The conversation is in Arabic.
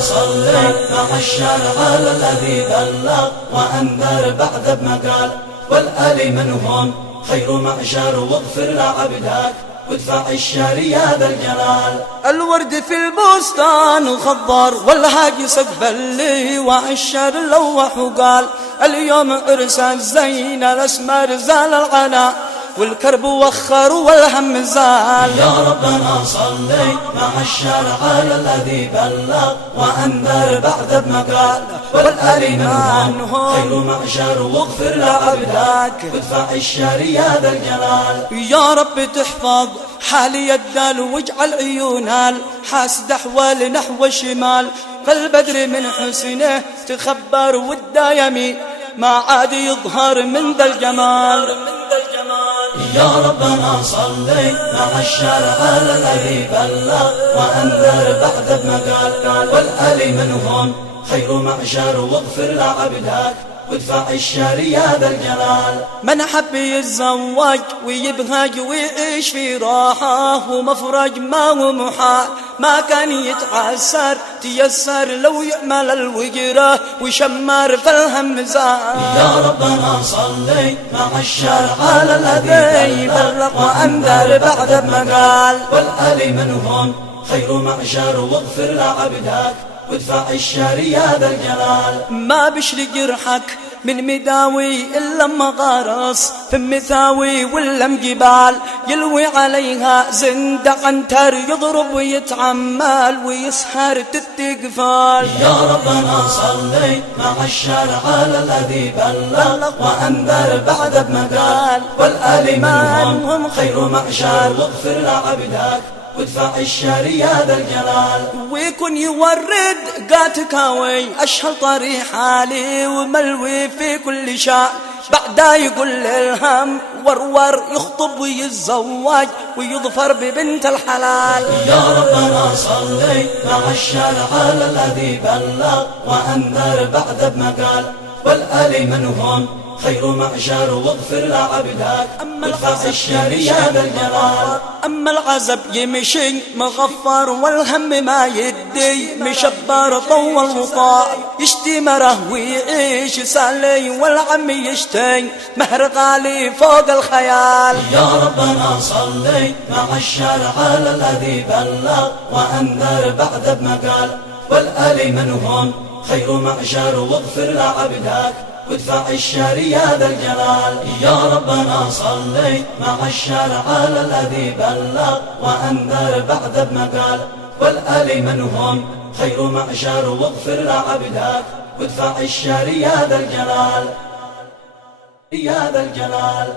صلي مع الشارع على الذي بلغ وأنذر بعد بمقال، والآل منهم خير معشر، واغفر لعبدك وادفع الشر يا ذا الجلال. الورد في البستان خضر والهاج سقبل لي وعشر لوح وقال اليوم عرس الزين الأسمر زال العناء والكرب وخر والهم زال. يا ربنا صلي مع الشارع على الذي بلغ وأنذر بعد بمقال، والآل منهم خير معشر، واغفر لعبدك وادفع الشر يا ذا الجلال. يا رب تحفظ حالي الدال واجعل عيونها الحاسد أحوال نحو الشمال، فالبدر من حسنه تخبر والدايم ما عاد يظهر من ذا الجمال. يا ربنا صلي مع الشارع على الذي بلغ وأنذر بعد بمقال، والآل منهم خير معشر، واغفر لعبدك وادفع الشر يا ذا الجلال. من حب يتزوج ويبهج ويعيش في راحة ومفرج ما هو محال، ما كان يتعسر تيسر لو يعمل الوجرة ويشمر فالهم زال. يا ربنا صلي مع الشارع على الذي بلغ وأنذر بعد بمقال، والآل منهم خير معشر، واغفر لعبدك وادفع الشر يا ذا الجلال. ما بشري جرحك من مداوي إلا ما غارص في مثاوي ولا جبال، يلوي عليها زند عنتر يضرب ويتعمل ويسهر تتقفال. يا ربنا صلي مع الشارع على الذي بلغ وأنذر بعد بمقال، والآل منهم خير معشر، واغفر لعبدك وادفع الشر يا ذا الجلال. ويكون يورد قاتكاوي أشهل طريح حالي وملوي في كل شاء، بعدا يقول الهم ورور يخطب ويتزوج ويظفر ببنت الحلال. يا ربنا صلي مع الشارع على الذي بلغ وأنذر بعد بمقال، والآل منهم خير معشر، واغفر لعبدك وادفع الشر يا ذا الجلال. أما العزب يمشي مغفر والهم ما يدي مشبر طول وطاع، يشتي مره ويعيش سالي والعم يشتي مهر غالي فوق الخيال. يا ربنا صلي مع الشارع على الذي بلغ وأنذر بعد بمقال، والآل منهم خير معشر، واغفر لعبدك وادفع الشر يا ذا الجلال. يا ربنا صلي مع الشارع على الذي بلغ وأنذر بعد بمقال، والآل منهم خير معشر، واغفر لعبدك وادفع الشر يا ذا الجلال يا ذا الجلال.